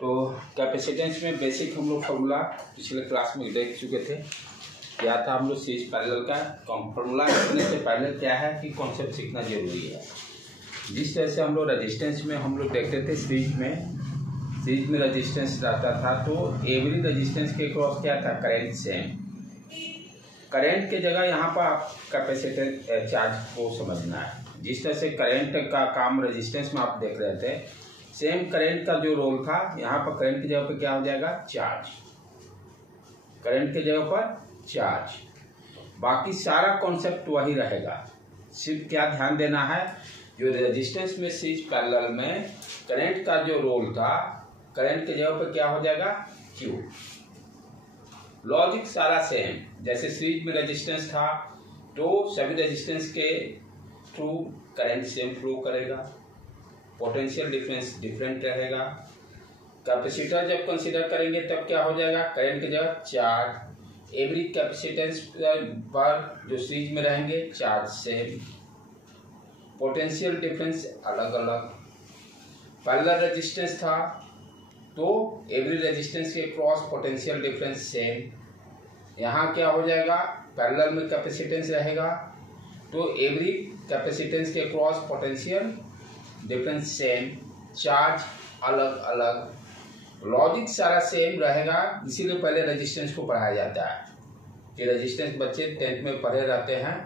तो कैपेसिटेंस में बेसिक हम लोग फार्मूला पिछले क्लास में देख चुके थे। क्या था हम लोग सीरीज पैरेलल का फार्मूला करने से पहले क्या है कि कॉन्सेप्ट सीखना जरूरी है। जिस तरह से हम लोग रेजिस्टेंस में हम लोग देखते थे सीरीज में रेजिस्टेंस रहता था, तो एवरी रेजिस्टेंस के क्रॉस क्या था, करंट सेम। करंट के जगह यहाँ पर आप कैपेसिटेंस चार्ज को समझना है। जिस तरह से करंट का काम रेजिस्टेंस में आप देख रहे थे, सेम करंट का जो रोल था यहाँ पर करंट की जगह पर क्या हो जाएगा, चार्ज। करंट के जगह पर चार्ज, बाकी सारा कॉन्सेप्ट वही रहेगा। सिर्फ क्या ध्यान देना है, जो रेजिस्टेंस में सीरीज पैरेलल में करंट का जो रोल था, करंट के जगह पर क्या हो जाएगा, क्यू। लॉजिक सारा सेम। जैसे सीरीज में रेजिस्टेंस था तो सभी रेजिस्टेंस के थ्रू करंट सेम फ्लो करेगा, पोटेंशियल डिफरेंस डिफरेंट रहेगा। कैपेसिटर जब कंसीडर करेंगे तब क्या हो जाएगा, करंट की जगह चार्ज। एवरी कैपेसिटेंस पर जो सीरीज में रहेंगे चार्ज सेम, पोटेंशियल डिफरेंस अलग अलग। पैरेलल रेजिस्टेंस था तो एवरी रेजिस्टेंस के क्रॉस पोटेंशियल डिफरेंस सेम। यहाँ क्या हो जाएगा, पैरेलल में कैपेसिटेंस रहेगा तो एवरी कैपेसिटेंस के cross potential difference same, charge अलग अलग। लॉजिक सारा सेम रहेगा, इसीलिए पहले रेजिस्टेंस को पढ़ाया जाता है कि रेजिस्टेंस बच्चे 10th में पढ़े रहते हैं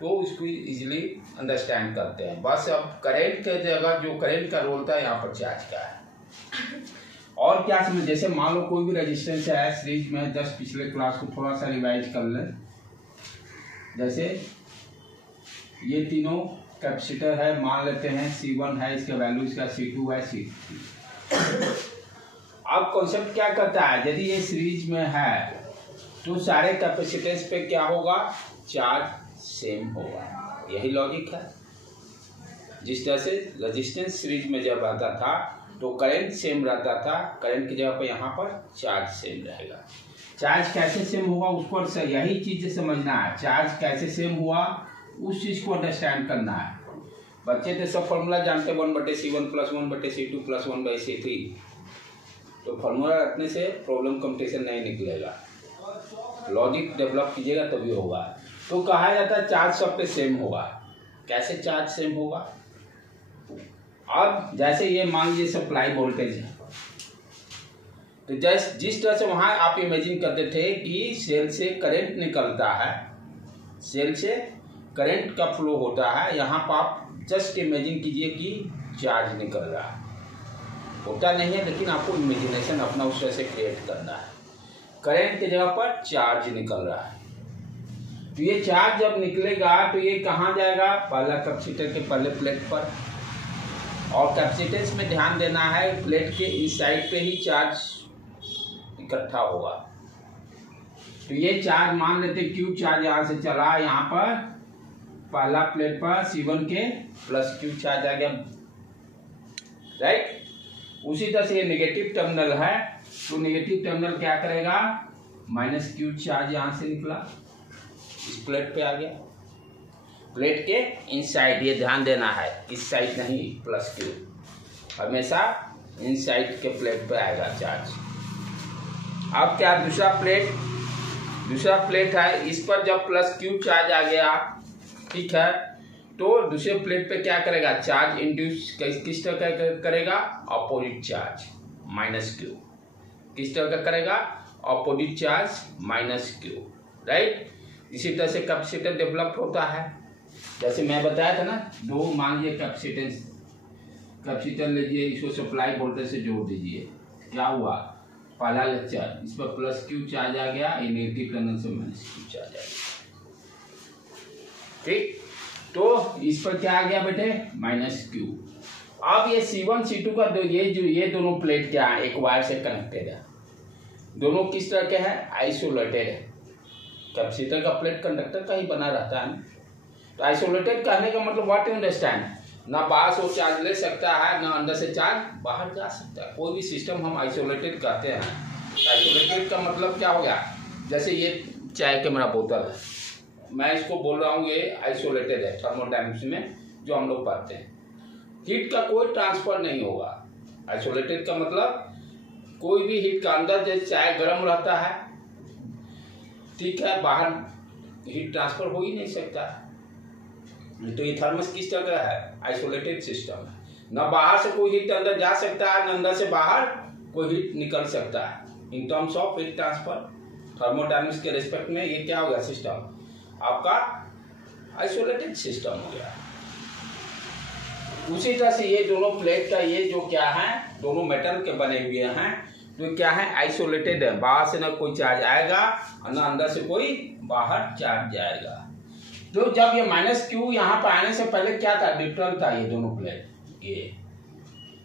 तो इसको इजीली अंडरस्टैंड करते हैं। बस अब करंट के जगह जो करंट का रोल था यहाँ पर चार्ज का है। और क्या समझ, जैसे मान लो कोई भी रेजिस्टेंस है सीरीज में, जस्ट पिछले क्लास को थोड़ा सा रिवाइज कर लें। जैसे ये तीनों कैपेसिटर है, मान लेते हैं C1 है, इसका वैल्यू इसका C2 है, C3। अब कॉन्सेप्ट क्या करता है, यदि ये सीरीज में है तो सारे कैपेसिटेंस पे क्या होगा, चार्ज सेम होगा। यही लॉजिक है। जिस तरह से रेजिस्टेंस सीरीज में जब आता था तो करंट सेम रहता था, करंट की जगह पर यहाँ पर चार्ज सेम रहेगा। चार्ज कैसे सेम होगा उस पर यही चीज समझना है। चार्ज कैसे सेम हुआ उस चीज को अंडरस्टैंड करना है। बच्चे तो सब फॉर्मूला जानते, 1/C1 + 1/C2 + 1/C3। तो फॉर्मूला रखने से प्रॉब्लम कंपटीशन नहीं निकलेगा। लॉजिक डेवलप कीजिएगा तभी होगा। तो कहा जाता है चार्ज सब पे सेम होगा। कैसे चार्ज सेम होगा, अब जैसे ये मान लीजिए सप्लाई वोल्टेज है, तो जिस तरह से वहां आप इमेजिन करते थे कि सेल से करंट निकलता है, सेल से करंट का फ्लो होता है, यहाँ पर आप जस्ट इमेजिन कीजिए कि चार्ज निकल रहा है। होता नहीं है, लेकिन आपको इमेजिनेशन अपना उस तरह से क्रिएट करना है। करंट की जगह पर चार्ज निकल रहा है, तो ये चार्ज जब निकलेगा तो ये कहाँ जाएगा, पहला कैपेसिटर के पहले प्लेट पर। और कैपेसिटेंस में ध्यान देना है, प्लेट के इस साइड पे ही चार्ज इकट्ठा होगा। तो ये चार्ज मान लेते क्यू चार्ज यहाँ से चला, यहाँ पर पहला प्लेट पर C1 के प्लस क्यू चार्ज आ गया, राइट। उसी तरह से ये नेगेटिव टर्मिनल है तो नेगेटिव टर्मिनल क्या करेगा, -Q चार्ज यहाँ से निकला, इस प्लेट पे आ गया। प्लेट के इनसाइड, ये ध्यान देना है, इस साइड नहीं, +Q हमेशा इनसाइड के प्लेट पे आएगा चार्ज। अब क्या, दूसरा प्लेट है, इस पर जब +Q चार्ज आ गया, ठीक है, तो दूसरे प्लेट पे क्या करेगा, चार्ज इंड्यूस किस तरह का करेगा, अपोजिट चार्ज -Q। किस तरह का करेगा, अपोजिट चार्ज -Q, राइट। इसी तरह से कैपेसिटर डेवलप होता है। जैसे मैं बताया था ना, दो मान लीजिए कैपेसिटर लीजिए, इसको सप्लाई वोल्टेज से जोड़ दीजिए। क्या हुआ, पहला लेक्चर, इस पर +Q चार्ज आ गया, ये नेगेटिव टर्मिनल से -Q चार्ज आ गया, ठीक। तो इस पर क्या आ गया बेटे, -Q। अब ये C1 C2 का ये दोनों प्लेट क्या है, एक वायर से कनेक्टेड है। दोनों किस तरह के हैं, आइसोलेटेड है। कैपेसिटर का प्लेट कंडक्टर का ही बना रहता है। तो आइसोलेटेड कहने का मतलब व्हाट यू अंडरस्टैंड, ना बाहर से चार्ज ले सकता है, ना अंदर से चार्ज बाहर जा सकता है। कोई भी सिस्टम हम आइसोलेटेड कहते हैं। आइसोलेटेड का मतलब क्या हो गया, जैसे ये चाय का मेरा बोतल है, मैं इसको बोल रहा हूँ ये आइसोलेटेड है थर्मोडायनेमिक्स में जो हम लोग पढ़ते हैं। हीट का कोई ट्रांसफर नहीं होगा, आइसोलेटेड का मतलब कोई भी हीट का अंदर जैसे चाय गर्म रहता है, ठीक है, बाहर हीट ट्रांसफर हो ही नहीं सकता। तो ये थर्मस किस तरह का है? आइसोलेटेड सिस्टम है। न बाहर से कोई हीट अंदर जा सकता है, न अंदर से बाहर कोई हीट निकल सकता है। In terms of heat transfer thermodynamics के रिस्पेक्ट में ये क्या हो गया? सिस्टम आपका आइसोलेटेड सिस्टम हो गया। उसी तरह से ये दोनों प्लेट का ये जो क्या है, दोनों मेटल के बने हुए हैं, तो क्या है? आइसोलेटेड है। बाहर से ना कोई चार्ज आएगा और ना अंदर से कोई बाहर चार्ज जाएगा। तो जब ये -Q यहाँ पर आने से पहले क्या था? न्यूट्रल था। ये दोनों प्लेट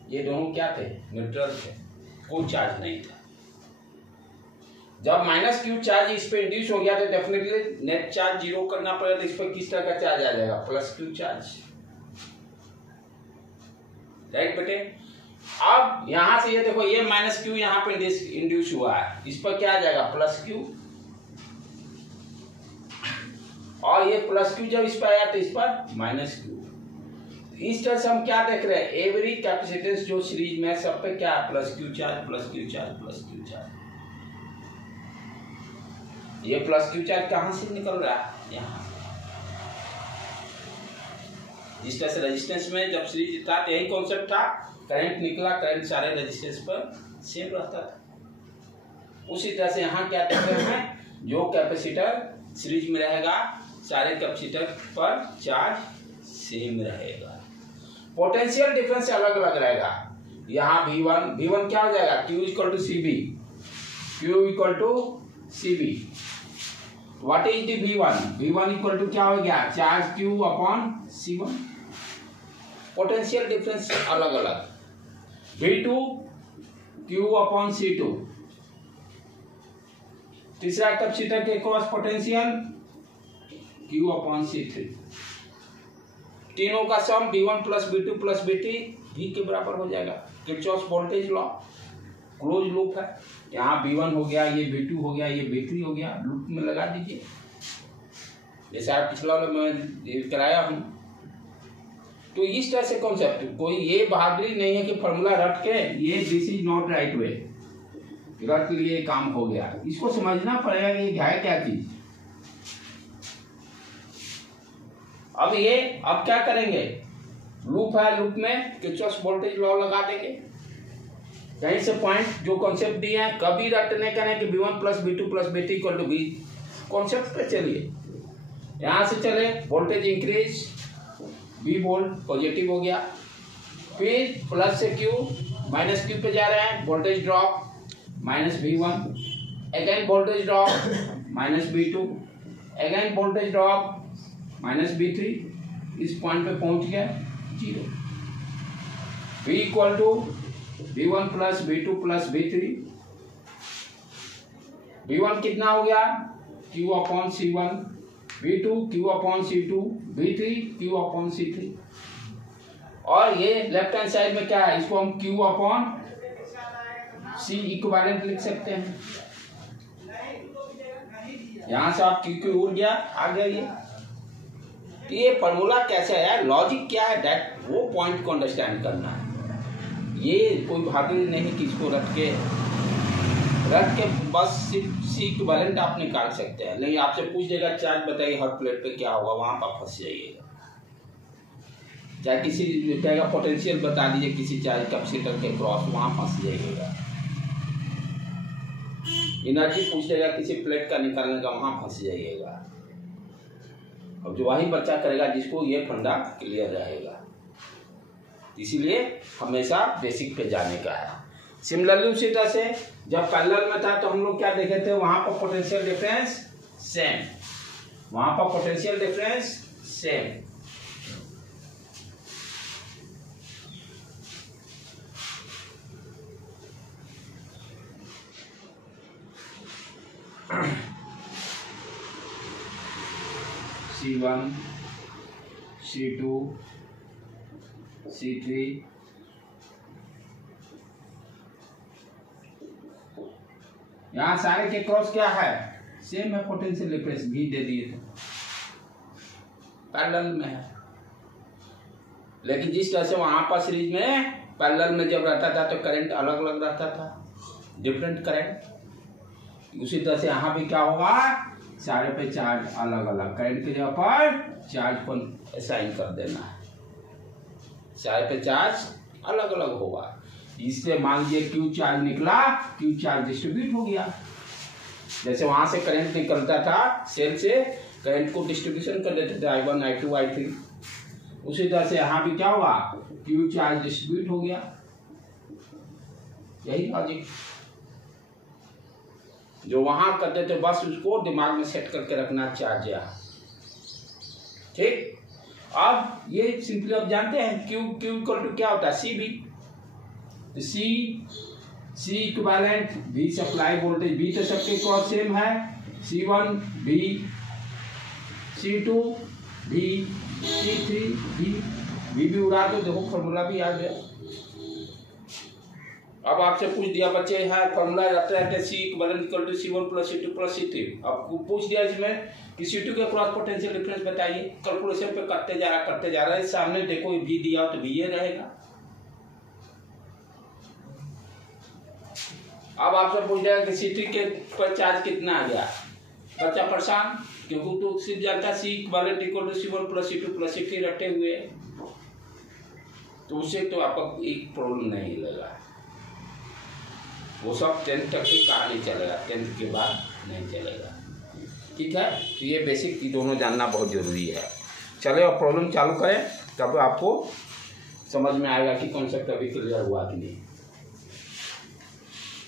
ये दोनों क्या थे? न्यूट्रल थे, कोई चार्ज नहीं था। जब -Q चार्ज इस पे इंड्यूस हो गया तो डेफिनेटली नेट चार्ज जीरो करना पड़ेगा। तो इस पर किस तरह का चार्ज आ जाएगा? +Q चार्ज, राइट बेटे। अब यहां से ये देखो, ये -Q यहाँ पे इंड्यूस हुआ है, इस पर क्या आ जाएगा? +Q। और ये +Q जब इस पर आया तो इस पर -Q। इस तरह से हम क्या देख रहे हैं? एवरी कैपेसिटेंस जो सीरीज में सब पे क्या है? +Q charge, +Q charge, +Q charge. ये +Q चार्ज कहां से निकल रहा है? यहाँ। जिस तरह से रेजिस्टेंस में जब सीरीज था तो यही कॉन्सेप्ट था, करंट निकला, करंट सारे रेजिस्टेंस पर सेम रहता था। उसी तरह से यहाँ क्या देख रहे हैं? जो कैपेसिटर सीरीज में रहेगा, सारे कैपेसिटर पर चार्ज सेम रहेगा। पोटेंशियल डिफरेंस अलग अलग रहेगा। यहाँ V1 क्या हो जाएगा? Q = CB। Q = CB। What is the V1? V1 = क्या हो गया? Charge Q/C1। पोटेंशियल डिफरेंस अलग अलग। V2 Q/C2। तीसरा कैपेसिटर के क्रॉस पोटेंशियल Q/C3। तीनों का सम V1 + V2 + V3 V के बराबर हो जाएगा। Kirchhoff voltage law, close loop है। यहाँ V1 हो गया, ये V2 हो गया, ये V3 हो गया, लूप में लगा दीजिए। जैसे आप पिछला वाला मैं कराया हूँ। तो इस तरह से कॉन्सेप्ट, कोई ये बहादुरी नहीं है कि फॉर्मूला रट के ये this is not right way, रट लिए काम हो गया। इसको समझना पड़ेगा कि ये है क्या चीज। अब क्या करेंगे? लूप है, लूप में किरचॉफ वोल्टेज लॉ लगा देंगे। कहीं से पॉइंट जो कॉन्सेप्ट दिए हैं, कभी रटने का नहीं कि V1 + V2 + V3 = V। Concept पे चलिए, यहां से चले, voltage increase, V volt positive हो गया। फिर प्लस से Q, -Q पे जा रहे हैं, voltage drop, -V1, again voltage drop, -V2, again voltage drop, -V3। इस पॉइंट पे पहुंच गया 0। V = V1 + V2 + V3। V1 कितना हो गया? Q/C1। V2 Q/C2। V3 Q/C3। और ये लेफ्ट हैंड साइड में क्या है? इसको हम Q/C इक्विवेलेंट लिख सकते हैं। यहां से आप Q उड़ गया, आ गया ये फॉर्मूला कैसे है, लॉजिक क्या है, दैट वो पॉइंट को अंडरस्टैंड करना है। ये कोई भागी नहीं कि इसको रट के बस सिर्फ C इक्विवेलेंट आप निकाल सकते हैं। नहीं, आपसे पूछ देगा चार्ज बताइए हर प्लेट पे क्या होगा, वहां पर फंस जाइएगा। चाहे किसी कहेगा पोटेंशियल बता दीजिए किसी चार्ज कैपेसिटर के क्रॉस, वहां फंस जाइएगा। एनर्जी पूछ देगा किसी प्लेट का निकालने का, वहां फंस जाइएगा। अब जो वही बच्चा करेगा जिसको ये फंडा क्लियर रहेगा। इसीलिए हमेशा बेसिक पे जाने का है। सिमिलरली उसी तरह से जब पैरेलल में था तो हम लोग क्या देखे थे? वहां पर पोटेंशियल डिफरेंस सेम, वहां पर potential difference same. C1, C2, C3, यहाँ सारे के क्रॉस क्या है? सेम है, पोटेंशियल डिफरेंस भी दे दिए थे, पैरेलल में है। लेकिन जिस तरह से वहां पर सीरीज में पैरेलल में जब रहता था तो करंट अलग अलग रहता था, डिफरेंट करंट। उसी तरह से यहाँ भी क्या होगा, सारे पे चार्ज अलग अलग, करंट की जगह पर चार्ज को असाइन कर देना है, सारे पे चार्ज अलग अलग होगा। इससे मान लीजिए क्यू चार्ज निकला, क्यू चार्ज डिस्ट्रीब्यूट हो गया। जैसे वहां से करंट निकलता था सेल से, करंट को डिस्ट्रीब्यूशन कर देते थे I1 I2 I3, उसी तरह से यहाँ भी क्या होगा, क्यू चार्ज डिस्ट्रीब्यूट हो गया। यही लॉजिक जो वहां करते थे, बस उसको दिमाग में सेट करके रखना चार्ज यहाँ। ठीक, अब ये सिंपली अब जानते हैं क्यू इक्वल टू क्या होता है, C B. C equivalent V supply voltage, V तो सबके क्रॉस सेम है, C1 V, C2 V, C3 V भी उड़ा दो, देखो फॉर्मूला भी आ गया। अब आपसे पूछ दिया बच्चे है फॉर्मूला रहते रहते C equivalent equal to C1 plus C2 plus C3। अब पूछ दिया इसमें कि C2 के क्रॉस पोटेंशियल डिफरेंस बताइए, कैलकुलेशन पे करते जा रहा है। सामने देखो V दिया तो V ये रहेगा। अब आपसे पूछ रहा है कि C3 के पर चार्ज कितना आ गया, बच्चा परेशान, क्योंकि तो सिर्फ जानता C equivalent equal to C1 plus C2 plus C3 रटे हुए, तो उससे तो आपका एक प्रॉब्लम नहीं लगेगा। वो सब 10th तक की कहानी चलेगा, 10th के बाद नहीं चलेगा। ठीक है, तो ये बेसिक दोनों जानना बहुत जरूरी है। चले अब प्रॉब्लम चालू करें, तब आपको समझ में आएगा कि कॉन्सेप्ट अभी क्लियर हुआ कि नहीं।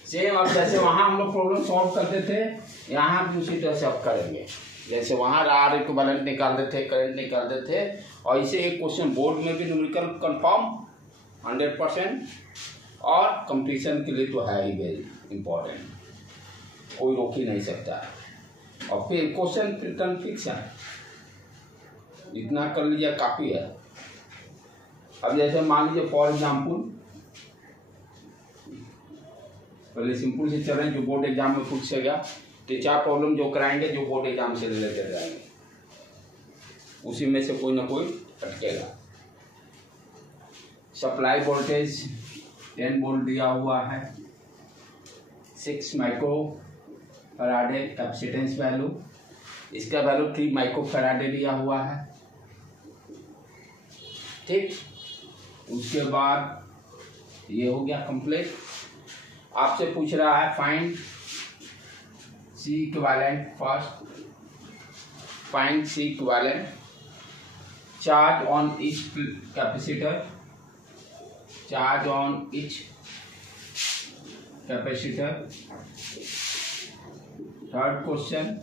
सेम अब जैसे वहाँ हम लोग प्रॉब्लम सॉल्व करते थे, यहाँ भी उसी तरह से अब करेंगे। जैसे वहाँ आर इक्विवेलेंट निकालते थे, करंट निकालते थे, और इसे एक क्वेश्चन बोर्ड में भी न्यूमेरिकल कंफर्म 100%, और कंपटीशन के लिए तो है ही वेरी इम्पोर्टेंट, कोई रोक ही नहीं सकता। और फिर क्वेश्चन पैटर्न फिक्स है, इतना कर लीजिए काफ़ी है। अब जैसे मान लीजिए फॉर एग्जाम्पल, पहले सिंपल से चलें, जो बोर्ड एग्जाम में पूछेगा, तो 4 प्रॉब्लम जो कराएंगे जो बोर्ड एग्जाम से रिलेटेड रहेंगे, उसी में से कोई ना कोई अटकेगा। सप्लाई वोल्टेज 10 वोल्ट दिया हुआ है, 6 माइक्रो फैराडे कैपेसिटेंस वैल्यू, इसका वैल्यू 3 माइक्रो फैराडे दिया हुआ है। ठीक, उसके बाद ये हो गया कंप्लीट। आपसे पूछ रहा है find C equivalent, first find C equivalent charge on each capacitor, charge on each capacitor. Third question,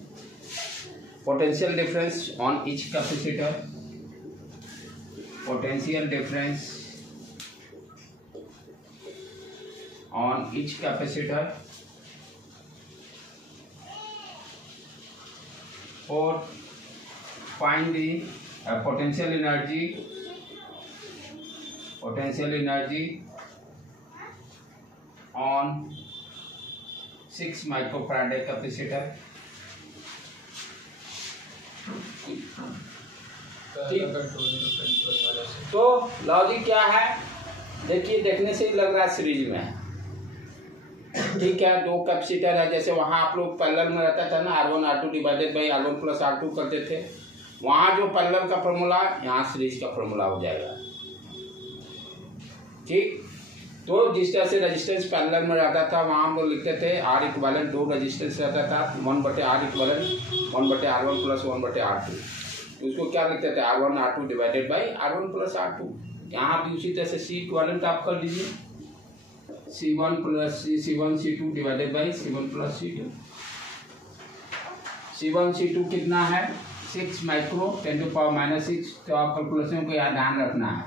potential difference on each capacitor, potential difference on each capacitor। Fourth, find the potential energy on 6 microfarad capacitor। तो logic क्या है, देखिए देखने से ही लग रहा है series में है। ठीक है, 2 कैपेसिटर है, जैसे वहाँ आप लोग पैरेलल में रहता था ना, R1 R2 divided by R1 plus R2 करते थे, वहाँ जो पैरेलल का फॉर्मूला, यहाँ सीरीज का फॉर्मूला हो जाएगा। ठीक, तो जिस तरह से रेजिस्टेंस पैरेलल में रहता था, वहाँ हम लोग लिखते थे R इक्विवेलेंट 2 रेजिस्टेंस रहता था, 1/R equivalent 1/R1 plus 1/R2, तो उसको क्या लिखते थे, R1 R2 divided by R1 plus R2। यहाँ भी उसी तरह से C इक्विवेलेंट आप कर लीजिए, C1 plus C1 C2 divided by C1 plus C2। C1 C2 कितना है, 6 माइक्रो 10⁻⁶। तो आप कैलकुलेशन को याद ध्यान रखना है,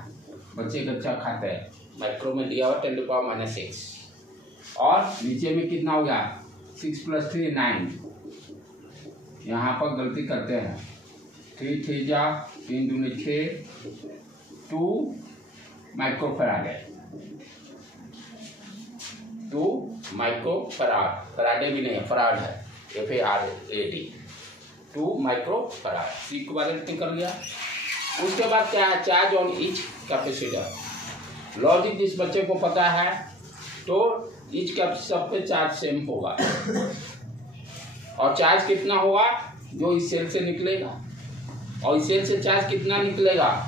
बच्चे अच्छा खाते हैं, माइक्रो में दिया हुआ 10⁻⁶, और नीचे में कितना हो गया, 6 + 3 9। यहाँ पर गलती करते हैं, 3 3 जा 3 दूनी 6, 2 micro faraday, 2 micro farad, faraday भी नहीं है, फराड है, FARAD, 2 micro farad. C equivalent निकल गया। उसके बाद क्या है, charge on each capacitor. Logic जिस बच्चे को पता है तो ईच कैपेसिटर सब पे चार्ज सेम होगा और चार्ज कितना होगा जो इस सेल से निकलेगा, और इस सेल से चार्ज कितना निकलेगा,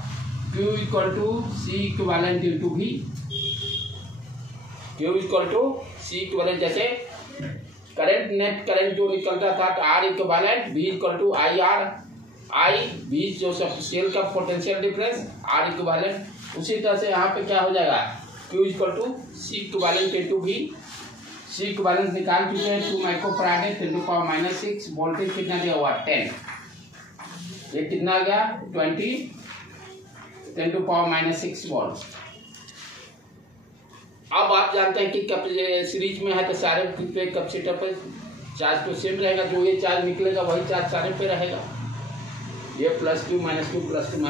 Q equal to C equivalent into V। Q equal to C equivalent, जैसे करंट नेट करंट जो निकलता था तो R equivalent V equal to I R, I V जो सब सेल का पोटेंशियल डिफरेंस, R इक्विवेलेंट। उसी तरह से यहाँ पे क्या हो जाएगा, Q equal to C equivalent into V। C equivalent निकाल चुके हैं, 2 माइक्रोफैराड है, 10⁻⁻⁶, वोल्टेज कितना दिया हुआ 10, ये कितना आ गया 20 10⁻⁻6 वोल्ट। अब आप जानते हैं कि सीरीज में है तो सारे कैपेसिटर पर चार्ज तो सेम रहेगा, जो ये चार्ज निकलेगा वही चार्ज सारे पे रहेगा, ये +Q -Q +Q माइनस,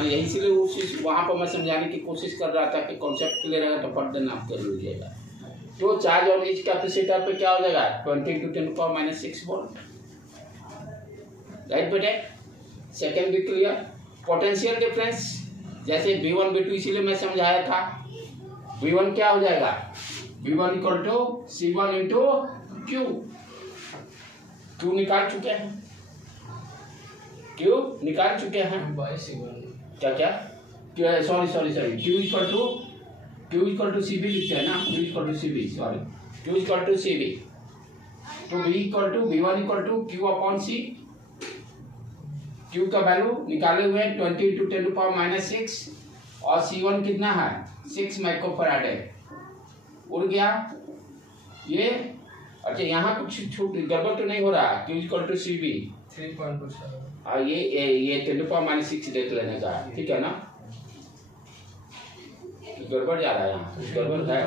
यही इसीलिए वो चीज़ वहाँ पर मैं समझाने की कोशिश कर रहा था कि कॉन्सेप्ट क्लियर रहेगा तो पढ़ देना आप कर लीजिएगा। तो चार्ज और ईच कैपेसिटर पे क्या हो जाएगा 20 × 10⁻⁶ वोल्ट, राइट बेटे। सेकेंड भी क्लियर। पोटेंशियल डिफरेंस जैसे V1 V2 इसीलिए मैं समझाया था, V1 क्या हो जाएगा, V1 equal to C1 into Q निकाल चुके हैं, Q निकाल चुके हैं, क्या sorry Q equal to CB लिखते हैं ना, Q equal to CB, sorry Q equal to CB, तो V equal to V1 equal to Q upon C। Q का वैल्यू निकाले हुए 20 × 10⁻⁶ और C1 कितना है 6 माइक्रोफैराड है, उड़ गया ये। अच्छा यहाँ कुछ छूट गड़बड़ तो नहीं हो रहा, Q इक्वल टू CB 3.27, ये 10⁻⁶ देख लेने का, ठीक है ना, गड़बड़ जा रहा है यहाँ, गड़बड़ है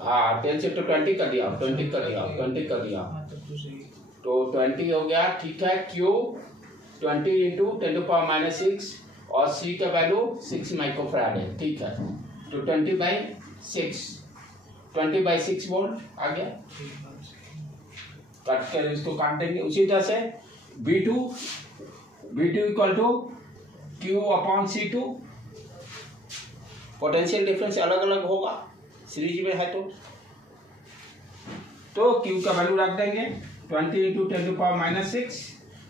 हाँ 10 से तो 20 कर दिया, 20 कर दिया तो 20 हो गया, ठीक है। Q 20 × 10⁻⁶ और C का वैल्यू 6 माइक्रोफैराड है, ठीक है, तो 20/6 वोल्ट आ गया, कट कर इसको काट देंगे। उसी तरह से V2 equal to Q upon C2, potential difference अलग अलग होगा सीरीज में है तो Q का वैल्यू रख देंगे 20 × 10⁻⁶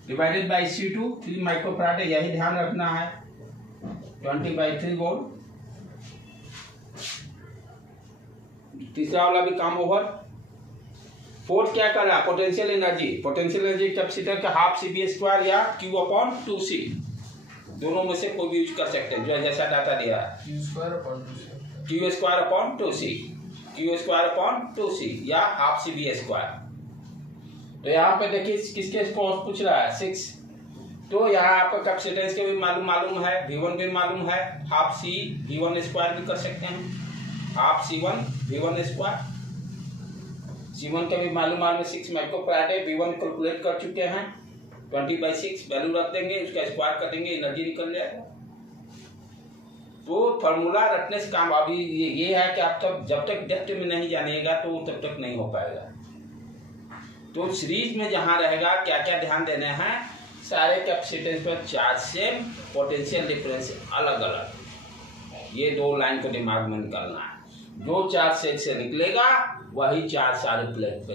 डिवाइडेड बाई C2 3 माइक्रोफैराड है, यही ध्यान रखना है, 20/3 वोल्ट। तीसरा वाला भी काम ओवर। फोर्थ क्या कर रहा है, पोटेंशियल एनर्जी कैपेसिटर का हाफ CB² या Q अपॉन 2C, दोनों में से कोई भी यूज कर सकते हैं, जो जैसा डाटा दिया है, Q² अपॉन 2C या हाफ CB²। तो यहाँ पे देखिए किसके पूछ रहा है 6, तो यहाँ आपको कैपेसिटेंस के भी मालूम है, V1 भी मालूम है, हाफ C V1² भी कर सकते हैं, हाफ C1 V1², C1 का भी मालूम है 6 माइक्रोफैराड है, V1 कैलकुलेट कर चुके हैं 20/6 वैल्यू रख देंगे, उसका स्क्वायर कर देंगे, एनर्जी निकल जाएगा। तो फॉर्मूला रखने से काम अभी ये है कि आप जब तक डेप्थ में नहीं जानिएगा तो तब तक नहीं हो पाएगा। तो सीरीज में जहां रहेगा क्या क्या ध्यान देने हैं, सारे कैपेसिटेंस पर चार्ज सेम, पोटेंशियल डिफरेंस अलग अलग, ये 2 लाइन को दिमाग में निकालना है। जो चार्ज सेल से निकलेगा वही चार्ज सारे प्लेट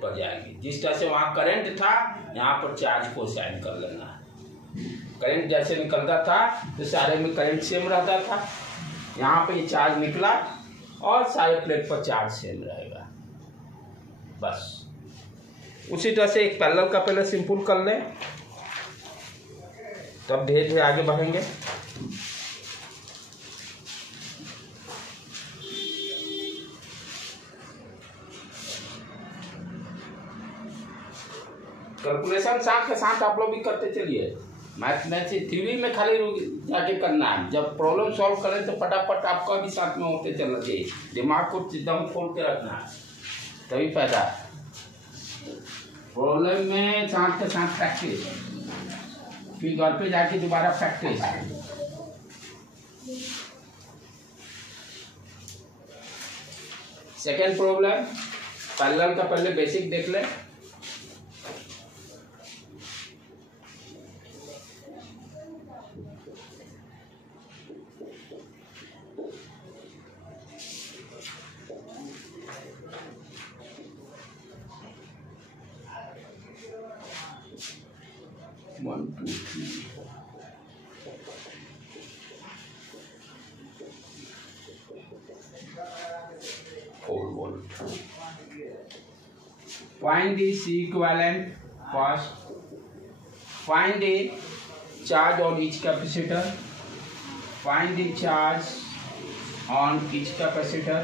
पे जाएंगे, जिस तरह से वहां करंट था यहाँ पर चार्ज को साइन कर लेना है। करंट जैसे निकलता था तो सारे में करंट सेम रहता था, यहाँ पे ये चार्ज निकला और सारे प्लेट पर चार्ज सेम रहेगा, बस। उसी तरह से एक पैरेलल का पहले सिंपल कर लें, तब धीरे धीरे आगे बढ़ेंगे। कैलकुलेशन साथ के साथ आप लोग भी करते चलिए, मैथमेटिक्स थ्योरी में खाली जाके करना है, जब प्रॉब्लम सॉल्व करें तो फटाफट आपका भी साथ में होते चलना चाहिए, दिमाग को एकदम खोल के रखना है, तभी फायदा है। प्रॉब्लम में साथ के साथ प्रैक्टिस, फिर घर पे जाके दोबारा प्रैक्टिस। सेकेंड प्रॉब्लम पैरेलल का पहले बेसिक देख ले। Find the C equivalent first. Find the charge on each capacitor. Find the charge on each capacitor.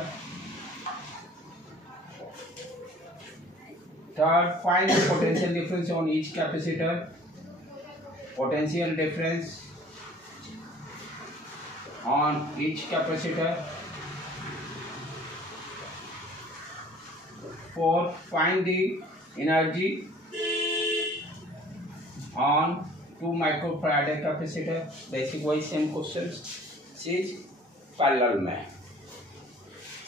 Third, find the potential difference on each capacitor. Potential difference on each capacitor. Fourth, find the energy on 2 microfarad capacitor. Basic वही same question चीज parallel में।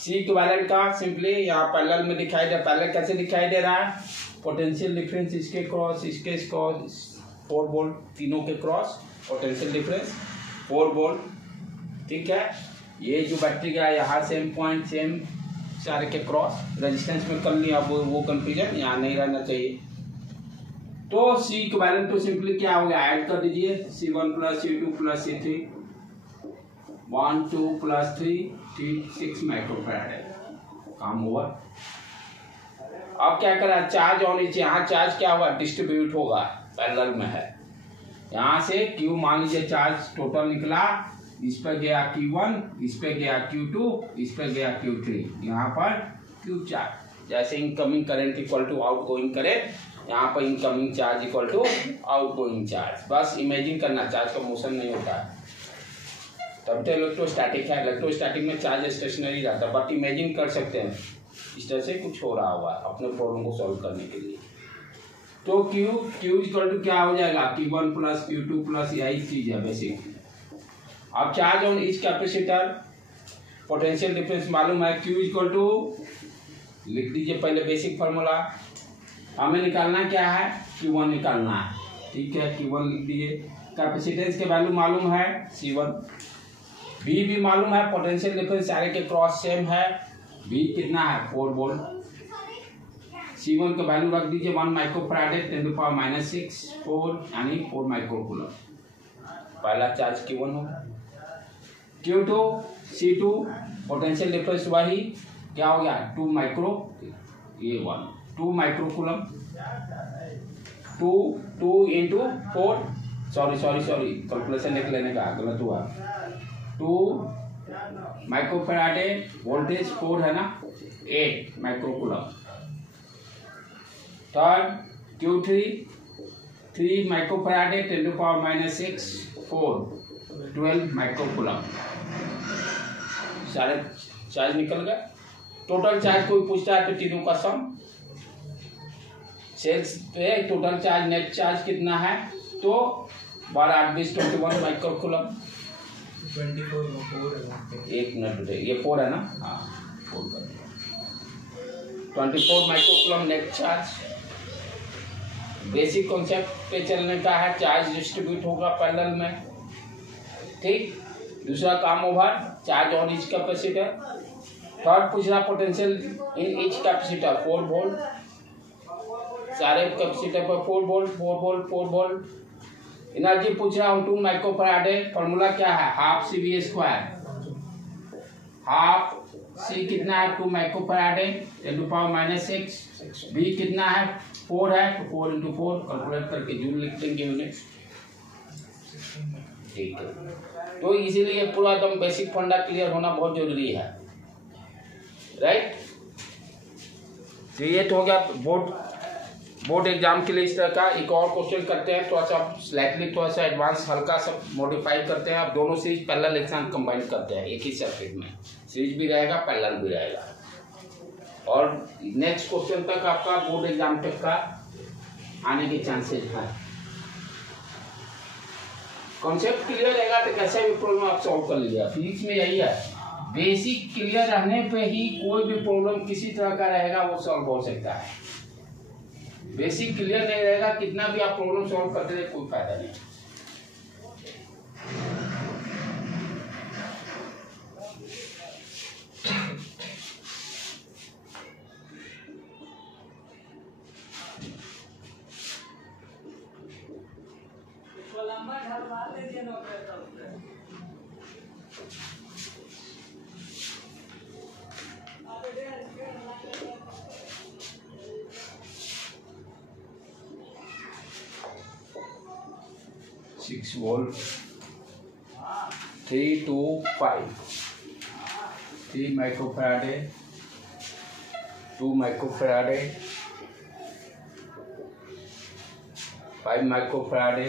सी equivalent का simply यहाँ parallel में दिखाई दे। Parallel कैसे दिखाई दे रहा है? पोटेंशियल डिफरेंस इसके क्रॉस, इसके क्रॉस, 4 वोल्ट तीनों के क्रॉस पोटेंशियल डिफरेंस 4 वोल्ट। ठीक है, ये जो बैटरी का यहाँ सेम पॉइंट सेम सारे के क्रॉस रेजिस्टेंस में कर लिया। वो कंफ्यूजन यहाँ नहीं रहना चाहिए। तो सी इक्विवेलेंट तो सिंपली क्या हो गया, ऐड कर दीजिए C1 + C2 + C3 1 2 + 3 6 माइक्रोफैराड है। काम ओवर। अब क्या करा, चार्ज ऑन नीचे, यहाँ चार्ज क्या हुआ, डिस्ट्रीब्यूट होगा, पैरेलल में है। यहाँ से Q मान लीजिए चार्ज टोटल निकला, इस पर गया Q1, इस पे गया Q2, इस पे गया Q3, यहाँ पर Q चार्ज। जैसे incoming current equal to outgoing current, यहाँ पर incoming charge equal to outgoing charge. बस इमेजिन करना, चार्ज का मोशन नहीं होता है, तब तो इलेक्ट्रोस्टैटिक है। इलेक्ट्रोस्टैटिक में चार्ज स्टेशनरी रहता है, बट इमेजिन कर सकते हैं इस तरह से कुछ हो रहा हुआ अपने प्रॉब्लम को सॉल्व करने के लिए। तो Q इक्वल टू क्या हो जाएगा, Q1 + Q2 + यही चीज है बेसिक। अब charge on each capacitor, potential difference मालूम है, Q इक्वल टू लिख दीजिए पहले बेसिक फार्मूला। हमें निकालना क्या है, Q1 निकालना है। ठीक है, Q1 लिख दिए। कैपेसिटेंस के वैल्यू मालूम है C1, V भी मालूम है, पोटेंशियल डिफरेंस सारे के क्रॉस सेम है। V कितना है, 4 वोल्ट। C1 का वैल्यू रख दीजिए 1 माइक्रोफैराड 10⁻⁻⁶ 4 यानी 4 माइक्रोकूलम। पहला चार्ज Q1 होगा। Q2 C2 पोटेंशियल डिफरेंस वही क्या हो गया, 2 माइक्रो, ये 1 2 माइक्रोकूलम। 2 × 4, सॉरी कैलकुलेशन लिख लेने का गलत हुआ। 2 माइक्रोफैराड, वोल्टेज 4 है ना, 8 microcoulomb. Third Q3 3 microfarad 10⁻⁻⁶ 4 12 microcoulomb. सारे चार्ज निकल गए। टोटल चार्ज कोई पूछता है तो तीनों का सम, सेल्स पे टोटल चार्ज नेट चार्ज कितना है, तो 12 8 20 21 माइक्रोकूलम। 24 एक मिनट, ये 4 है ना, हाँ 4 कर 24 microcoulomb net charge. Basic concept पे चलने का है, चार्ज डिस्ट्रीब्यूट होगा पैरेलल में। ठीक, दूसरा काम over, charge on each capacitor. Third पूछ रहा potential in each capacitor 4 volt, सारे कैपेसिटर पर 4 वोल्ट। एनर्जी पूछ रहा हूँ 2 माइक्रोफैराड, फॉर्मूला क्या है, ½ CV²। हाफ C कितना है, 2 माइक्रोफैराड 10⁻⁻⁶। V कितना है, 4 है, तो 4 × 4 कैलकुलेट करके जूल लिख देंगे यूनिट। ठीक है, तो इसीलिए पूरा एकदम बेसिक फंडा क्लियर होना बहुत जरूरी है, राइट। तो ये तो हो गया बोर्ड एग्जाम के लिए इस तरह का। एक और क्वेश्चन करते हैं, थोड़ा सा स्लाइटली थोड़ा सा एडवांस हल्का सा मॉडिफाई करते हैं। अब दोनों सीरीज पैरेलल एक साथ कंबाइन करते हैं एक ही सर्किट में, सीरीज भी रहेगा पैरेलल भी रहेगा। और नेक्स्ट क्वेश्चन तक आपका बोर्ड एग्जाम तक का आने के चांसेस हैं। कॉन्सेप्ट क्लियर रहेगा तो कैसे भी प्रॉब्लम आप सॉल्व कर लीजिएगा। फिजिक्स में यही है, बेसिक क्लियर रहने पे ही कोई भी प्रॉब्लम किसी तरह का रहेगा वो सॉल्व हो सकता है। बेसिक क्लियर नहीं रहेगा, कितना भी आप प्रॉब्लम सॉल्व करते रहे कोई फायदा नहीं। वोल्ट 3 to 5, 3 माइक्रोफैराडे, 2 माइक्रोफैराडे, 5 माइक्रोफैराडे,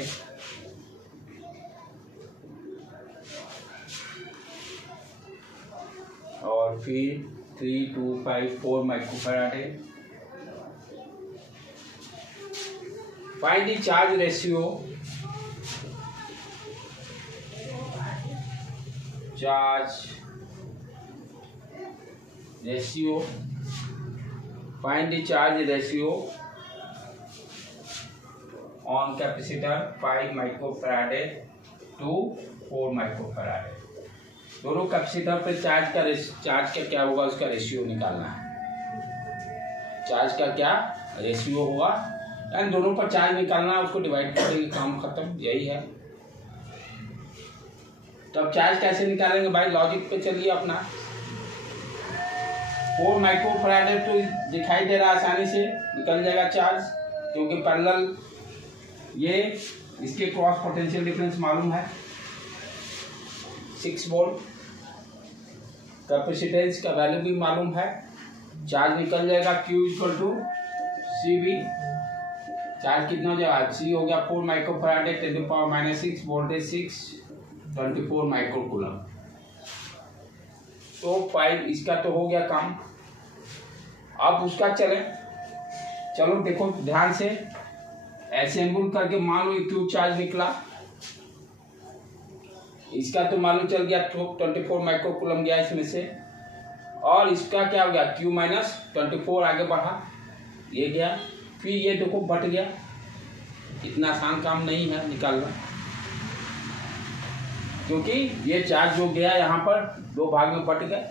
और फिर 3 to 5 4 microfarad. Find the charge ratio, find the charge ratio on capacitor 5 microfarad to 4 microfarad. दोनों कैपेसिटर पे चार्ज का क्या होगा, उसका रेशियो निकालना है। चार्ज का क्या रेशियो होगा, यानी दोनों पर चार्ज निकालना है, उसको डिवाइड कर देंगे, काम खत्म, यही है। तो अब चार्ज कैसे निकालेंगे भाई, लॉजिक पे चलिए अपना। 4 माइक्रोफैराडे तो दिखाई दे रहा है, आसानी से निकल जाएगा चार्ज, क्योंकि पैरेलल ये इसके क्रॉस पोटेंशियल डिफरेंस मालूम है 6 वोल्ट। कैपेसिटेंस का वैल्यू भी मालूम है, चार्ज निकल जाएगा Q equal to CV। Charge कितना हो जाएगा, C हो गया 4 माइक्रोफैराडे 10⁻⁻⁶, वोल्टेज 6, 24 माइक्रोकूलम। तो 5 इसका तो हो गया काम। अब उसका चलो देखो ध्यान से, असेंबल करके मान लो Q चार्ज निकला, इसका तो मालूम चल गया 24 माइक्रोकूलम गया इसमें से, और इसका क्या हो गया Q माइनस 24 आगे बढ़ा, ये गया, फिर ये देखो बट गया। इतना आसान काम नहीं है निकालना, क्योंकि ये चार्ज जो गया यहाँ पर 2 भाग में बट गए।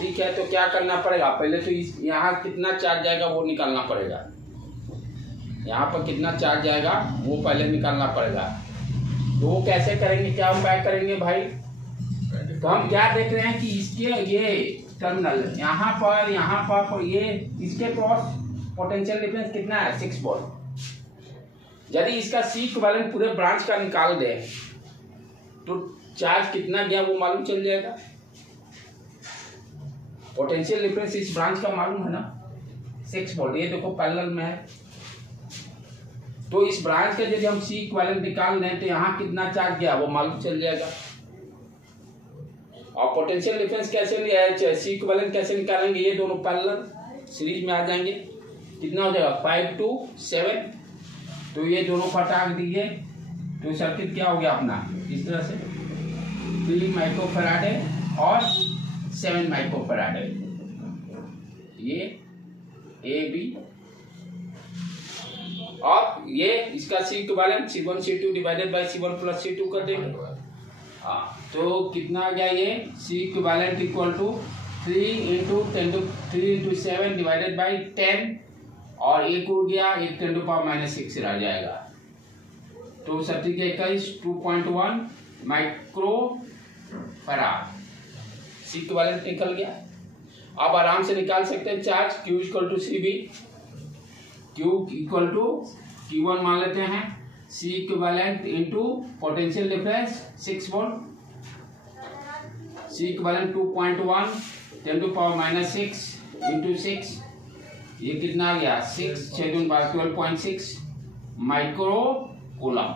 ठीक है, तो क्या करना पड़ेगा, पहले तो यहाँ कितना चार्ज जाएगा वो निकालना पड़ेगा। यहाँ पर कितना चार्ज जाएगा वो पहले निकालना पड़ेगा। तो वो कैसे करेंगे, क्या उपाय करेंगे भाई। तो हम क्या देख रहे हैं कि इसके ये टर्मिनल यहाँ पर ये इसके क्रॉस पोटेंशियल डिफरेंस कितना है 6 वोल्ट। यदि इसका C इक्विवेलेंट पूरे ब्रांच का निकाल दे तो चार्ज कितना गया वो मालूम चल जाएगा। पोटेंशियल डिफरेंस इस ब्रांच का मालूम है ना 6 वोल्ट, ये देखो पैरेलल में है। तो इस ब्रांच का यदि हम C इक्विवेलेंट निकाल लें तो यहाँ कितना चार्ज गया वो मालूम चल जाएगा। और पोटेंशियल डिफरेंस कैसे C इक्विवेलेंट कैसे निकालेंगे, ये दोनों पैरेलल सीरीज में आ जाएंगे। कितना हो जाएगा 5 to 7, तो ये दोनों हटा दीजिए तो सर्किट क्या हो गया अपना इस तरह से 3 माइक्रोफैराडे और 7 माइक्रोफैराडे, ये AB। और ये इसका C equivalent C1 C2 divided by C1 plus C2 कर देंगे। हाँ, तो कितना आ गया ये C equivalent equal to 3 into 7 divided by 10, और एक उड़ गया, एक 10⁻⁻⁶ रह जाएगा। तो सटीक 21 2.1 माइक्रोफैराड C इक्विवेलेंट निकल गया। अब आराम से निकाल सकते हैं charge Q equal to CV, Q equal to Q1 मान लेते हैं, C equivalent into potential difference 6 volt, C equivalent 2.1 10⁻⁻⁶ into 6, ये कितना आ गया 6 12.6 माइक्रोकूलम।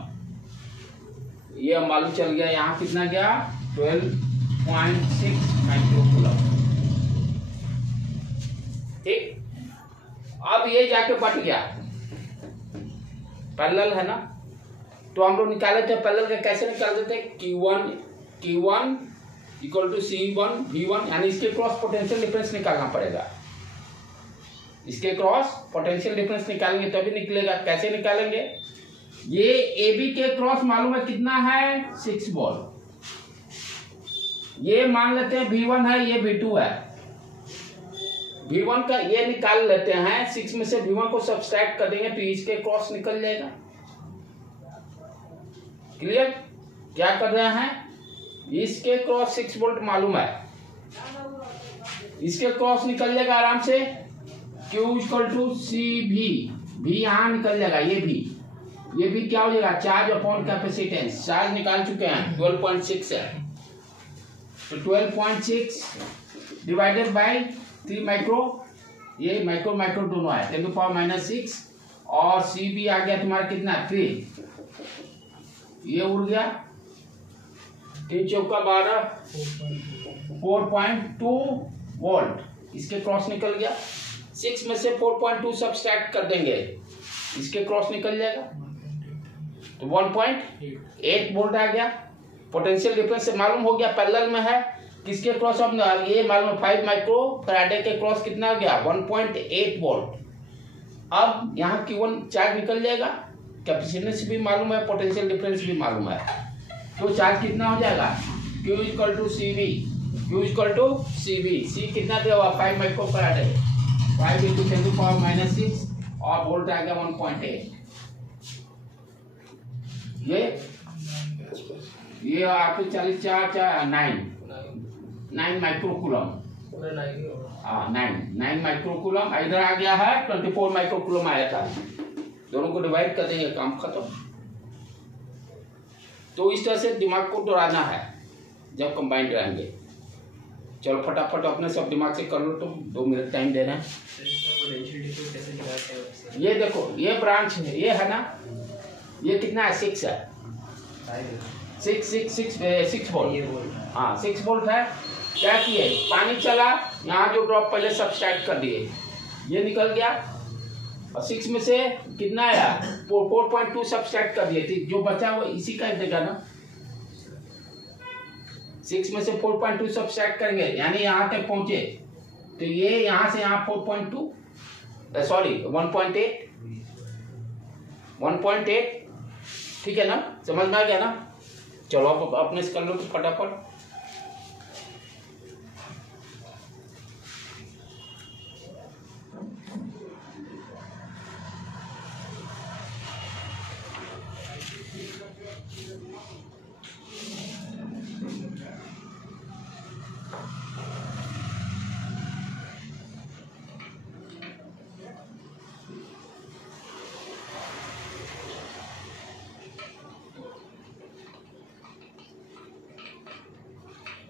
ये मालूम चल गया, यहाँ कितना गया 12.6 माइक्रोकूलम। ठीक, अब ये जाके बट गया, पैरेलल है ना, तो हम लोग निकाले थे पैरेलल का, कैसे निकाल देते Q1 equal to C1 V1, यानी इसके क्रॉस पोटेंशियल डिफरेंस निकालना पड़ेगा। इसके क्रॉस पोटेंशियल डिफरेंस निकालेंगे तभी निकलेगा। कैसे निकालेंगे, ये AB के क्रॉस मालूम है कितना है 6 वोल्ट, ये मान लेते हैं V1 है, ये V2 है। V1 का ये निकाल लेते हैं, 6 में से V1 को सब्सट्रैक्ट कर देंगे तो इसके क्रॉस निकल जाएगा। क्लियर, क्या कर रहे हैं, इसके क्रॉस 6 वोल्ट मालूम है, इसके क्रॉस निकल जाएगा आराम से Q इक्वल टू CV, भी यहाँ निकल जाएगा ये भी, ये भी क्या हो जाएगा, चार्ज अपॉन कैपेसिटेंस। चार्ज निकाल चुके हैं 12.6 है, तो 12.6 डिवाइडेड बाय 3 माइक्रो, ये माइक्रो माइक्रो दोनों है, 10⁻⁻⁶, और सी भी आ गया तुम्हारा कितना 3, ये उड़ गया 3 चौका 12, 4.2 वोल्ट, इसके क्रॉस निकल गया। 6 में से 4.2 सब्सट्रैक्ट कर देंगे, इसके क्रॉस निकल जाएगा, तो 1.8 वोल्ट आ गया। पोटेंशियल डिफरेंस से मालूम हो गया, पैरेलल में है, किसके क्रॉस हम ये मालूम है 5 माइक्रो फैराडे के क्रॉस कितना हो गया 1.8 वोल्ट। अब यहाँ Q1 चार्ज निकल जाएगा, कैपेसिटेंस भी मालूम है, पोटेंशियल डिफरेंस भी मालूम है, तो चार्ज कितना हो जाएगा Q equal to CV, Q equal to CV, C कितना दिया हुआ 5 माइक्रो फैराडे, 5 × 10⁻⁻⁶, और वोल्ट आ गया 1.8। ये आपके 9 माइक्रोकूलम, हाँ 9 माइक्रोकूलम, इधर आ गया है 24 माइक्रोकूलम आया था, दोनों को डिवाइड कर देंगे, काम खत्म। तो इस तरह से दिमाग को दौड़ाना है जब कंबाइंड रहेंगे। चलो फटाफट अपने सब दिमाग से कर लो, तुम 2 मिनट टाइम दे रहे हैं। ये देखो ये ब्रांच है, ये है ना, ये कितना है 6 है, 6 वोल्ट, हाँ 6 वोल्ट है। क्या किए, पानी चला, यहाँ जो ड्रॉप पहले सब्सट्रैक्ट कर दिए, ये निकल गया, और 6 में से कितना आया 4.2 सब्सट्रैक्ट कर दिए, जो बचा वो इसी का देगा ना। 6 में से 4.2 सब्सट्रैक्ट करेंगे, यानी यहाँ तक पहुंचे, तो ये यहाँ से यहाँ 4.2 सॉरी 1.8, ठीक है ना, समझ में आ गया ना। चलो आप अपने से कर लो तो फटाफट।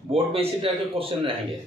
बोर्ड में इसी तरह के क्वेश्चन रहेंगे।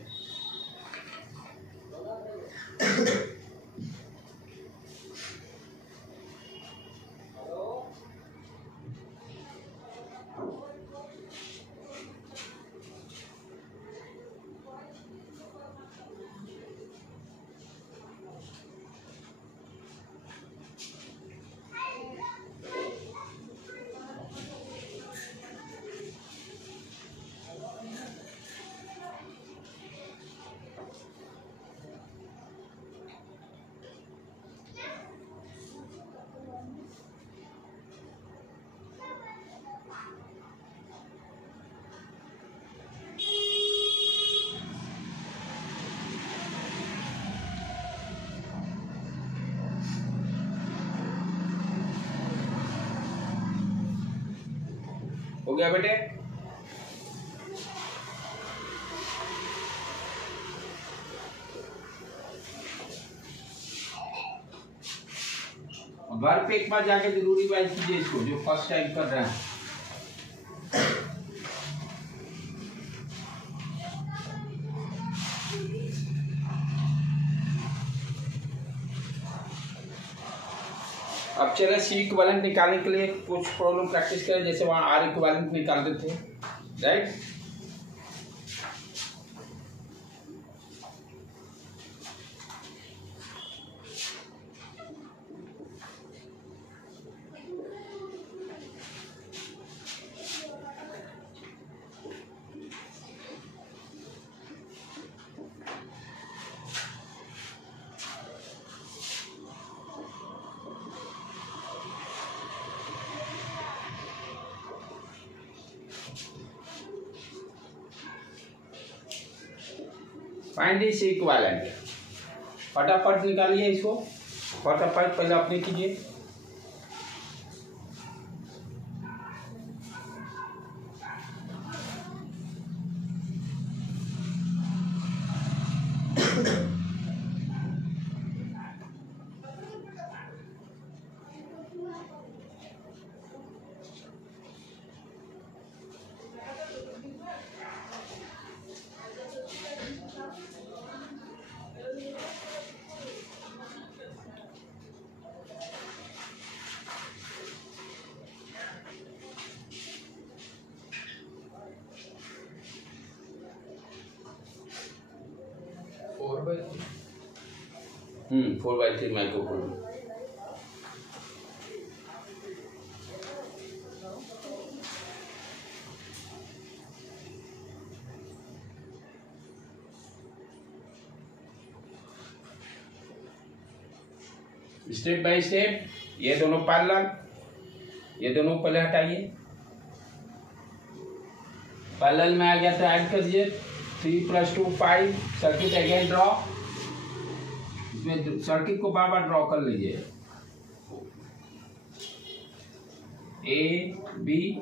हो गया बेटे, घर पे एक बार जाके जरूरी रिवाइज कीजिए इसको, जो फर्स्ट टाइम कर रहे हैं। अब चले सी इक्विवेलेंट निकालने के लिए कुछ प्रॉब्लम प्रैक्टिस करें, जैसे वहाँ आर इक्विवेलेंट निकालते थे, राइट। फाइंड दिस इक्विवेलेंट, फटाफट निकालिए इसको, फटाफट पहले अपने कीजिए। 4/3 माइक्रोकूलम। स्टेप बाय स्टेप, ये दोनों पैरेलल, ये दोनों पहले हटाइए। पैरेलल में आ गया तो ऐड कर दीजिए। 3 + 2 5। Circuit again draw. इसमें सर्किट को बार बार ड्रॉ कर लीजिए। ए बी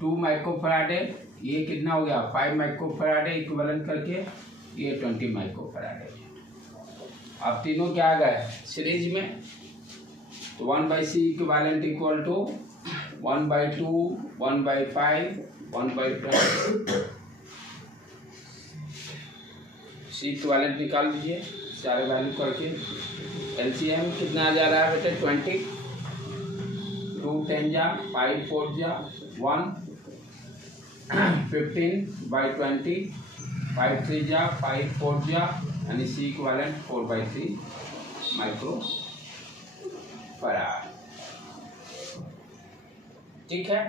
2 माइक्रोफैराडे, ये कितना हो गया 5 माइक्रोफैराडे इक्विवेलेंट करके, ये 20 माइक्रोफैराडे। अब तीनों क्या आ गए सीरीज में, तो 1/C equivalent equal to 1/2 1/5 1/10। C equivalent निकाल दीजिए सारे वैल्यू करके। LCM कितना आ जा रहा है बेटे 20। 2 10 जा 5 4 जा 1 15/20 5 3 जा 5 4 जा, यानी C इक्विवेलेंट 4/3 माइक्रो फैराड। ठीक है।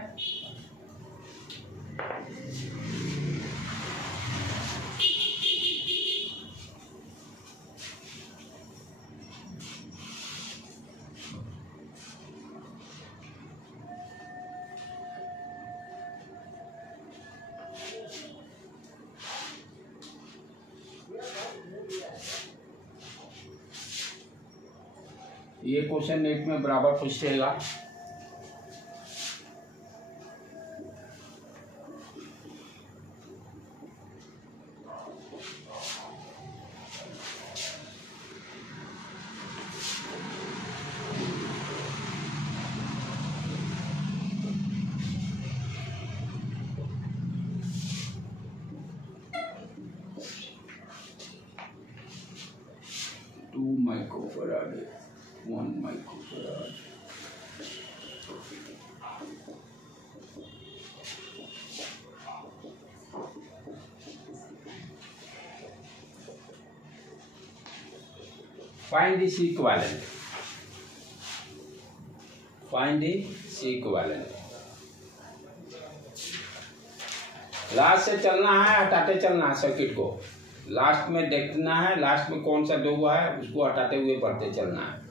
ये क्वेश्चन नेट में बराबर पूछेगा। Two microfarad 1 microfarad. Find the C equivalent. Find the C equivalent. Last से चलना है, हटाते चलना है सर्किट को। लास्ट में देखना है, लास्ट में कौन सा 2 हुआ है उसको हटाते हुए पढ़ते चलना है।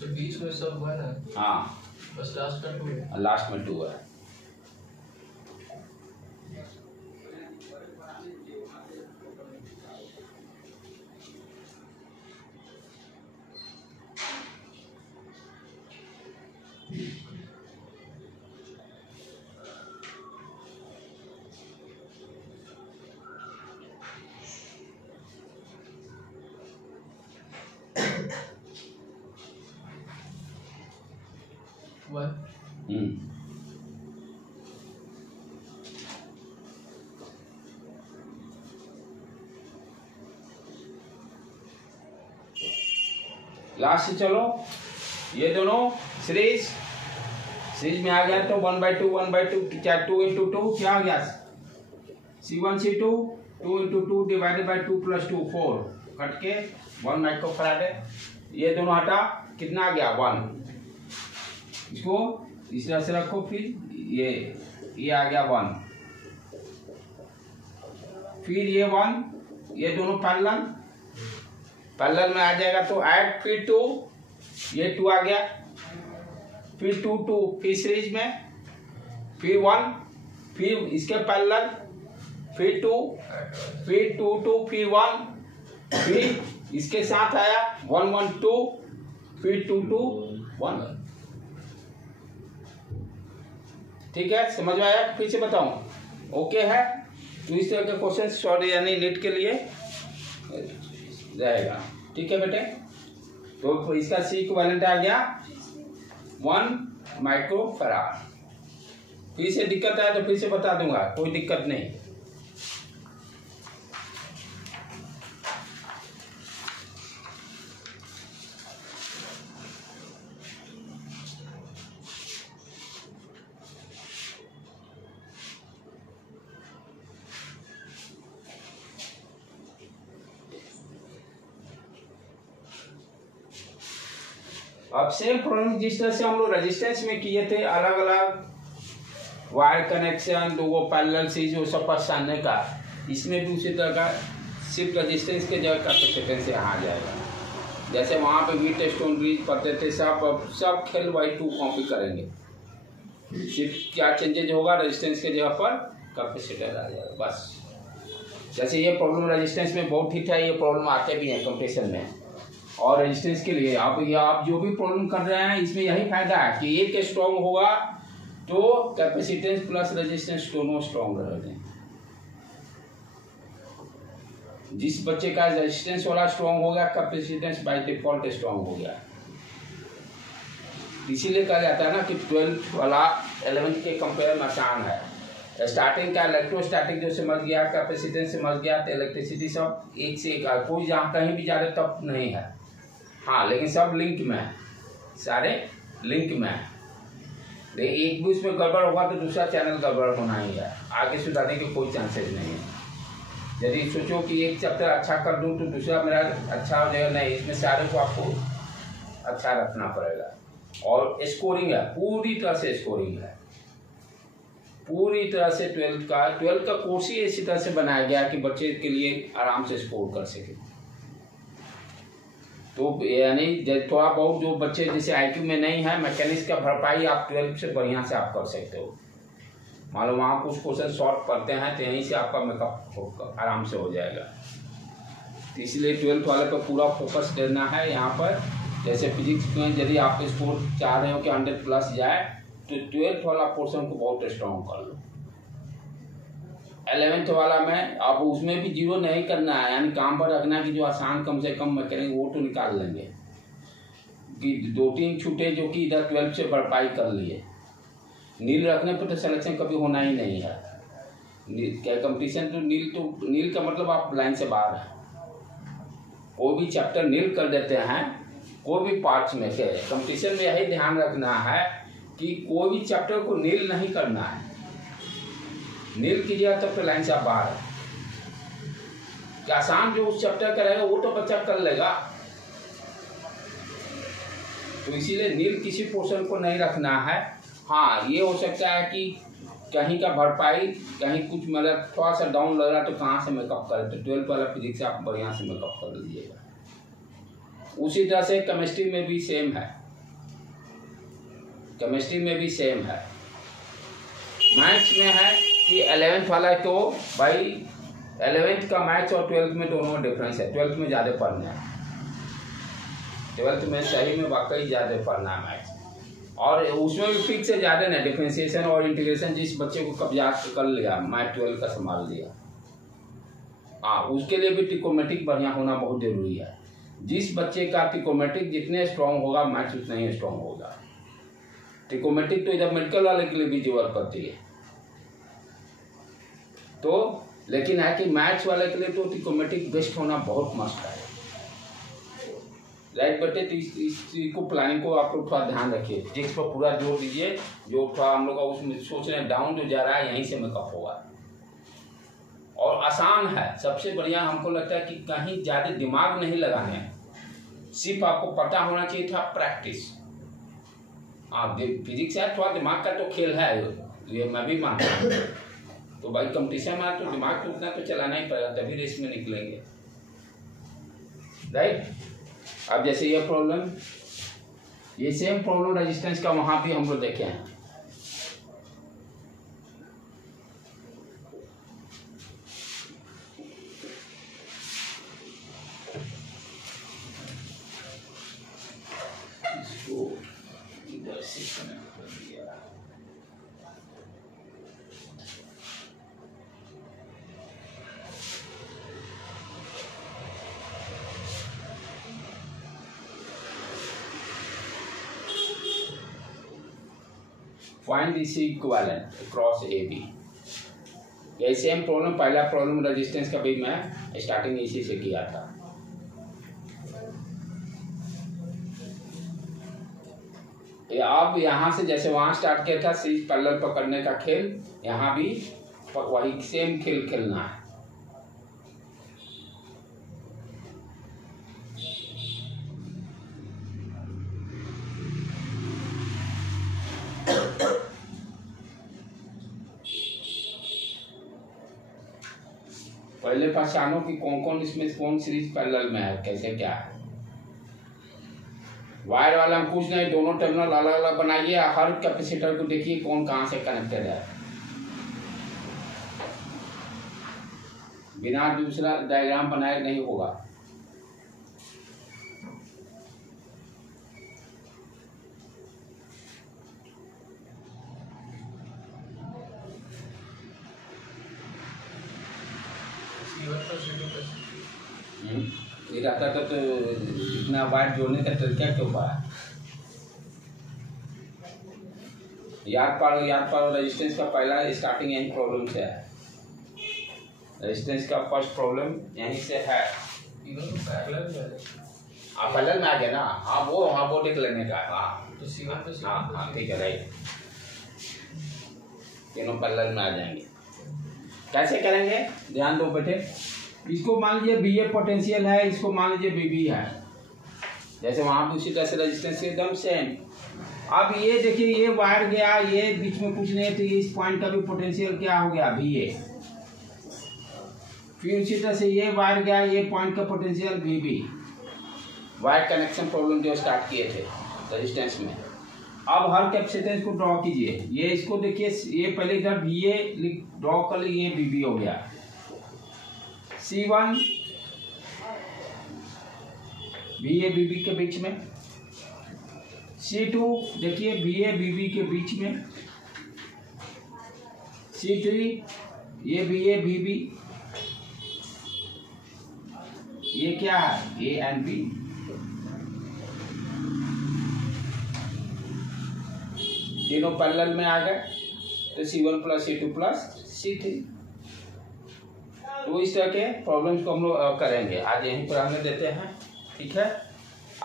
तो बीच में सब हुआ ना। हाँ, बस लास्ट में 2 है। लास्ट में 2 है। लास्ट से चलो, ये दोनों सीरीज में आ गया तो 1/2 1/2 क्या 2 × 2 क्या आ गया C1 C2 2 × 2 divided by 2 + 2 4 cut के 1 माइक्रोफैराड है। ये दोनों हटा कितना आ गया 1। इसको इस तरह से रखो, फिर ये आ गया 1, फिर ये 1, ये दोनों पैरेलल में आ जाएगा तो ऐड, फिर 2, ये 2 आ गया, फिर 2 2, फिर सीरीज में, फिर 1, फिर इसके पैरेलल, फिर 2, फिर 2 2, फिर 1, फिर इसके साथ आया 1 1 2, फिर 2 2 1। ठीक है, समझ में आया? फिर से बताऊं, ओके है? तो इस तरह के क्वेश्चन सॉल्व यानी नीट के लिए रहेगा। ठीक है बेटे, तो इसका C इक्विवेलेंट आ गया 1 माइक्रोफैराड। फिर से दिक्कत आए तो फिर से बता दूंगा, कोई दिक्कत नहीं। अब सेम प्रॉब्लम जिस तरह से हम लोग रेजिस्टेंस में किए थे, अलग अलग वायर कनेक्शन, दो पैरेलल सीरीज वो सब पहचानने का, इसमें भी उसी तरह का सिर्फ रेजिस्टेंस के जगह कैपेसिटेंस यहाँ आ जाएगा। जैसे वहाँ पे वीट स्टोन ब्रिज पढ़ते थे, सब खेल वही 2 कॉपी करेंगे। सिर्फ क्या चेंजेज होगा, रेजिस्टेंस के जगह पर कैपेसिटर आ जाएगा बस। जैसे ये प्रॉब्लम रेजिस्टेंस में बहुत ठीक है, ये प्रॉब्लम आते भी हैं कंपटीशन में। और रेजिस्टेंस के लिए आप जो भी प्रॉब्लम कर रहे हैं, इसमें यही फायदा है कि एक स्ट्रॉन्ग होगा तो कैपेसिटेंस प्लस रेजिस्टेंस दोनों स्ट्रॉन्ग रहेंगे। जिस बच्चे का रेजिस्टेंस वाला स्ट्रॉन्ग हो गया, कैपेसिटेंस बाय डिफॉल्ट स्ट्रॉन्ग हो गया। इसीलिए कहा जाता है ना कि 12th वाला 11th के कंपेयर में आसान है। स्टार्टिंग का इलेक्ट्रोस्टैटिक जो समझ गया, कैपेसिटेंस समझ गया, तो इलेक्ट्रिसिटी सब एक से एक, कोई जहाँ कहीं भी ज़्यादा टफ नहीं है। हाँ, लेकिन सब लिंक में है, सारे लिंक में है। लेकिन एक भी उसमें गड़बड़ होगा तो दूसरा चैनल गड़बड़ होना ही है, आगे सुधारने के कोई चांसेस नहीं है। यदि सोचो कि एक चैप्टर अच्छा कर दूं तो दूसरा मेरा अच्छा हो जाएगा, नहीं, इसमें सारे को आपको अच्छा रखना पड़ेगा। और स्कोरिंग है, पूरी तरह से स्कोरिंग है, पूरी तरह से 12th का कोर्स ही इसी तरह से बनाया गया कि बच्चे के लिए आराम से स्कोर कर सके। तो यानी थोड़ा बहुत जो बच्चे जैसे IQ में नहीं है, मैकेनिक्स का भरपाई आप 12th से बढ़िया से आप कर सकते हो। मान लो वहाँ कुछ क्वेश्चन शॉर्ट पढ़ते हैं तो यहीं से आपका मेकअप आराम से हो जाएगा। तो इसलिए 12th वाले पर पूरा फोकस देना है यहाँ पर। जैसे फिजिक्स में यदि आप स्कोर चाह रहे हो कि 100+ जाए, तो 12th वाला पोर्शन को बहुत स्ट्रॉन्ग कर लो। 11th वाला में आप उसमें भी 0 नहीं करना है, यानी काम पर रखना कि जो आसान कम से कम मैकेनिक वो तो निकाल लेंगे कि 2-3 छूटे जो कि इधर 12th से भरपाई कर लिए। नील रखने पर तो सिलेक्शन कभी होना ही नहीं है। क्या कंपटीशन तो नील का मतलब आप लाइन से बाहर है। कोई भी चैप्टर नील कर देते हैं, कोई भी पार्ट्स में से कंपटीशन में यही ध्यान रखना है कि कोई भी चैप्टर को नील नहीं करना है। नील कीजिएगा तो फिर लाइन से आप बाहर है। कि आसान जो उस चैप्टर का रहेगा वो तो बच्चा कर लेगा, तो इसीलिए नील किसी पोर्शन को नहीं रखना है। हाँ, ये हो सकता है कि कहीं का भरपाई, कहीं कुछ मतलब थोड़ा सा डाउन लग रहा तो कहाँ से मेकअप करें, तो 12th वाला फिजिक्स आप बढ़िया से मेकअप कर लीजिएगा। उसी तरह से केमिस्ट्री में भी सेम है, केमिस्ट्री में भी सेम है। मैथ्स में है कि 11th वाला तो भाई 11th का मैथ्स और 12th में दोनों में डिफरेंस है। 12th में ज़्यादा पढ़ना है, 12th में सही में वाकई ज़्यादा पढ़ना है मैथ्स। और उसमें भी फिक्स है ज़्यादा ना, डिफरेंशिएशन और इंटीग्रेशन जिस बच्चे को कब याद कर लिया, मैथ 12 का संभाल लिया। हाँ, उसके लिए भी ट्रिकोमेट्रिक बढ़िया होना बहुत जरूरी है। जिस बच्चे का ट्रिकोमेट्रिक जितने स्ट्रॉन्ग होगा, मैथ्स उतना ही स्ट्रॉन्ग होगा। ट्रिकोमेट्रिक तो इधर मेडिकल वाले के लिए भी जरूरत पड़ती है, तो लेकिन है कि मैथ्स वाले के लिए तो ट्रिकोमेट्रिक बेस्ट होना बहुत मस्त है। राइट बेटे, तो इस चीज को प्लानिंग को आप लोग थोड़ा ध्यान रखिए, फिजिक्स पर पूरा जोर दीजिए। जो थोड़ा हम लोग का उसमें सोच रहे हैं डाउन जो जा रहा है, यहीं से मेकअप होगा। और आसान है, सबसे बढ़िया हमको लगता है कि कहीं ज़्यादा दिमाग नहीं लगाने हैं, सिर्फ आपको पता होना चाहिए था प्रैक्टिस। हाँ, फिजिक्स है थोड़ा दिमाग का तो खेल है, ये मैं भी मानता हूँ। तो भाई कंपटीशन में तो दिमाग तो उतना तो चलाना ही पड़ेगा, तभी रेस में निकलेंगे। राइट, अब जैसे ये प्रॉब्लम, ये सेम प्रॉब्लम रेजिस्टेंस का वहाँ भी हम लोग देखे हैं। इसको इधर से कनेक्ट कर दिया। Find the equivalent across AB। ये सेम प्रॉब्लम, पहला प्रॉब्लम रेजिस्टेंस का भी मैं स्टार्टिंग इसी से किया था। अब यहाँ से जैसे वहाँ स्टार्ट किया था सीरीज पैरेलल पकड़ने का खेल, यहाँ भी वही सेम खेल खेलना है। पहले पहचानो कि कौन कौन इसमें कौन सीरीज पैरेलल में है, कैसे क्या है। वायर वाला हम कुछ नहीं, दोनों टर्मिनल अलग अलग बनाइए, हर कैपेसिटर को देखिए कौन कहाँ से कनेक्टेड है। बिना दूसरा डायग्राम बनाए नहीं होगा। ये रहता तो इतना वायर जोड़ने का तरीका क्यों पड़ा? याद पाओ रेजिस्टेंस का पहला स्टार्टिंग यही प्रॉब्लम से है। रेजिस्टेंस का फर्स्ट प्रॉब्लम यहीं से है। पैरेलल में आ गया ना। हाँ वो देख लेने का। हाँ तो C1 पे हाँ ठीक है, राइट। तीनों पैरेलल में आ जाएंगे। कैसे करेंगे ध्यान दो बेटे। इसको मान लीजिए VA पोटेंशियल है, इसको मान लीजिए VB है, जैसे वहाँ पे उसी तरह से रेजिस्टेंस एकदम सेम। अब ये देखिए ये वायर गया, ये बीच में कुछ नहीं है, तो इस पॉइंट का भी पोटेंशियल क्या हो गया VA। फिर उसी तरह से ये वायर गया, ये पॉइंट का potential VB। Wire connection problem जो स्टार्ट किए थे रेजिस्टेंस में। अब हर कैपेसिटेंस को ड्रॉ कीजिए। ये इसको देखिए, ये पहले इधर VA ड्रॉ कर लीजिए, ये VB हो गया। C1 VA VB के बीच में, C2 देखिए VA VB के बीच में, C3 ये VA VB, ये क्या है A and B। तीनों पैरेलल में आ गए तो C1 plus C2 plus C3। तो इस तरह के प्रॉब्लम्स को हम लोग करेंगे। आज यहीं पर हमने देते हैं, ठीक है।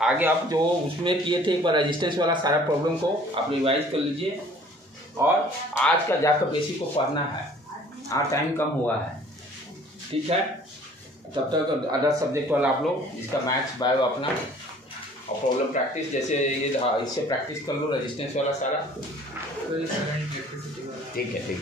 आगे आप जो उसमें किए थे एक बार रेजिस्टेंस वाला सारा प्रॉब्लम को आप रिवाइज कर लीजिए, और आज का जाकर बेसिक को पढ़ना है। आज टाइम कम हुआ है, ठीक है। तब तक अदर सब्जेक्ट वाला आप लोग जिसका मैथ्स बायो अपना और प्रॉब्लम प्रैक्टिस, जैसे ये इससे प्रैक्टिस कर लो रेजिस्टेंस वाला सारा। तो ये 7 ठीक है।